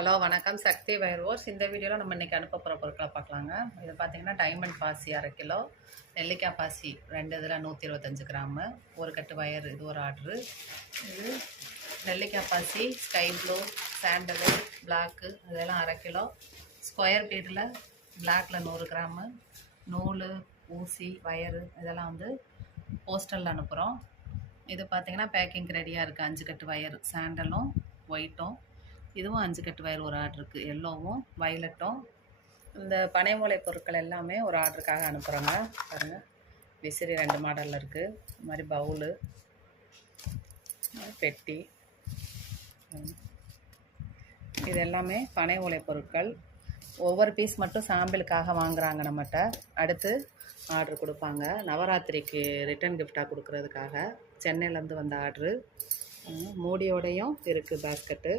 Hello வணக்கம். சக்தி wire ores. இந்த வீடியோவில் நம்ம இன்றைக்கி அனுப்ப போகிற பொருட்களை பார்க்கலாங்க. இது பார்த்திங்கன்னா டைமண்ட் பாசி 1/2 கிலோ, நெல்லிக்காய் பாசி 2 இதில் 125 கிராமு, ஒரு கட்டு வயர். இது ஒரு ஆர்டரு. இது நெல்லிக்காய் பாசி ஸ்கை ப்ளூ, சாண்டலு, பிளாக்கு இதெல்லாம் 1/2 கிலோ. ஸ்கொயர் பீடில் பிளாக்கில் 100 கிராமு, நூல், ஊசி, வயரு இதெல்லாம் வந்து போஸ்டலில் அனுப்புகிறோம். இது பார்த்திங்கன்னா பேக்கிங் ரெடியாக இருக்குது. 5 கட்டு வயர், சாண்டலும் ஒயிட்டும். இதுவும் 5 கட்டு வயர் ஒரு ஆர்டருக்கு, எல்லோவும் வயலட்டும். இந்த பனை ஓலை பொருட்கள் எல்லாமே ஒரு ஆர்டருக்காக அனுப்புகிறோங்க. பாருங்கள், விசிறி 2 மாடலில் இருக்குது. இது மாதிரி பவுலு, பெட்டி, இது எல்லாமே பனை ஓலை பொருட்கள். ஒவ்வொரு பீஸ் மட்டும் சாம்பிளுக்காக வாங்குகிறாங்க நம்மகிட்ட. அடுத்து ஆர்டர் கொடுப்பாங்க. நவராத்திரிக்கு ரிட்டன் கிஃப்டாக கொடுக்குறதுக்காக சென்னையிலேருந்து வந்த ஆர்டரு. மூடியோடையும் இருக்குது பேஸ்கெட்டு.